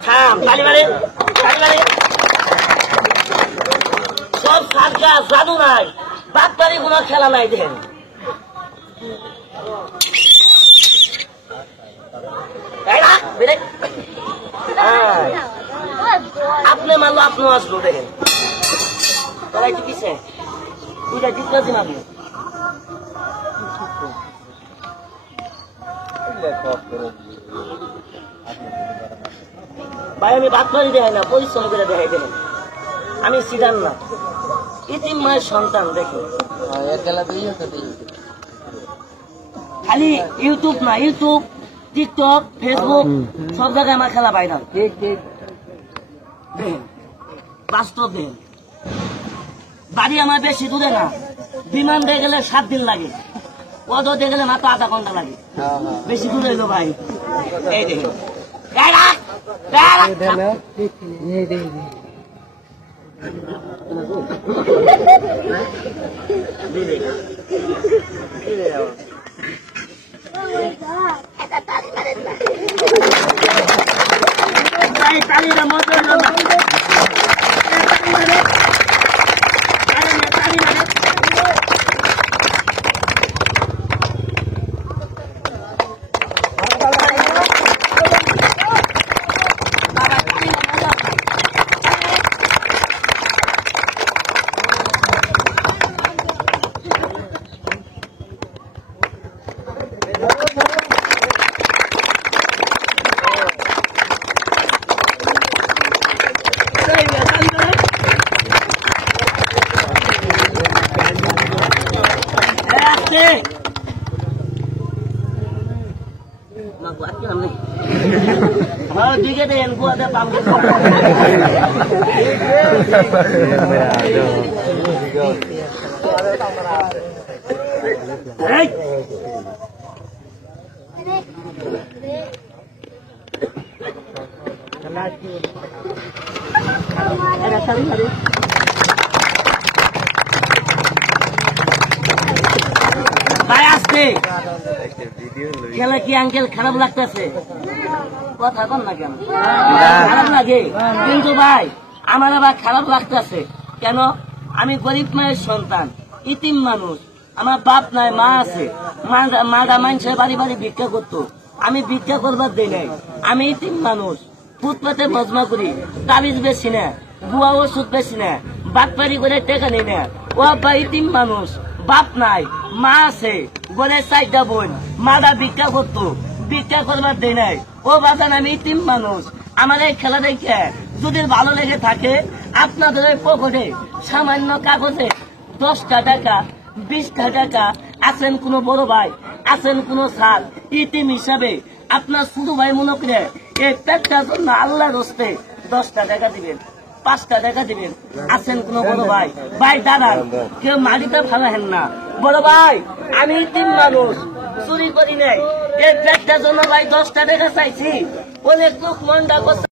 সব সার্কাস জাদু নাই, বাচ্চারই কোনো খেলা নাই। দেখেন আপনি মারলো, আপনিও আসলো। দেখেন তোরা একটু কিসে দুইটা জিতলে দিন আপনি। ভাই আমি বাচ্চারই দেখাই না, পরিশ্রম করে দেখাই। দেখেন আমি সিডান না, ইতিম মায়ের সন্তান। দেখেন খালি ইউটিউব না, ইউটিউব, টিকটক, ফেসবুক সব জায়গায় আমার খেলা পাই না। বাস্তব দেখেন, বাড়ি আমার বেশি দূরে না, বিমান দিয়ে গেলে 7 দিন লাগে, অটো দিয়ে গেলে মাত্র আধা ঘন্টা লাগে। বেশি দূরে এলো ভাই। এই দেখেন দিকে দেন গুয়াতে পাম। ভাই আসছে খেলা কি আঙ্কেল খারাপ লাগতেছে? কথা বল না কেন? খারাপ লাগে কিন্তু ভাই আমার আবার খারাপ লাগতেছে কেন? আমি গরিব মায়ের সন্তান, ইতিম মানুষ, আমার বাপ নাই, মা আছে। মাটা মানুষের বাড়ি বাড়ি ভিক্ষা করতো, আমি ভিক্ষা করবার দেই নাই। আমি ইতিম মানুষ, ফুটপাতে মজমা করি, তাবিজ বেশি না, বুয়া ওষুধ বেশি না, বাটপারি করে টেকা নেই না। ও আব্বা ইতিম মানুষ, বাপ নাই, মা আছে, বলে 4টা বোন, মাটা ভিক্ষা করতো, ভিক্ষা করবার দেয় নাই। ও বাজান আমি ইতিম মানুষ, আমার এই খেলা দেখে যদি ভালো লেগে থাকে আপনাদের ওই পকেটে সামান্য কাগজে 10টা টাকা, 20টা টাকা আছেন কোন বড় ভাই, আছেন কোন স্যার, ইতিম হিসাবে আপনার ছোট ভাই মনে করে এই পেটটার জন্য আল্লাহর হস্তে 10টা টাকা দিবেন, 5টা টাকা দিবেন। আছেন কোন বড় ভাই, ভাই দাঁড়ান, কেউ মাটিতে ফেলাহেন না। বড় ভাই আমি ইতিম মানুষ, চুরি করি নাই, এই পেটটার জন্য ভাই 10টা টাকা চাইছি। অনেক লোক মনটা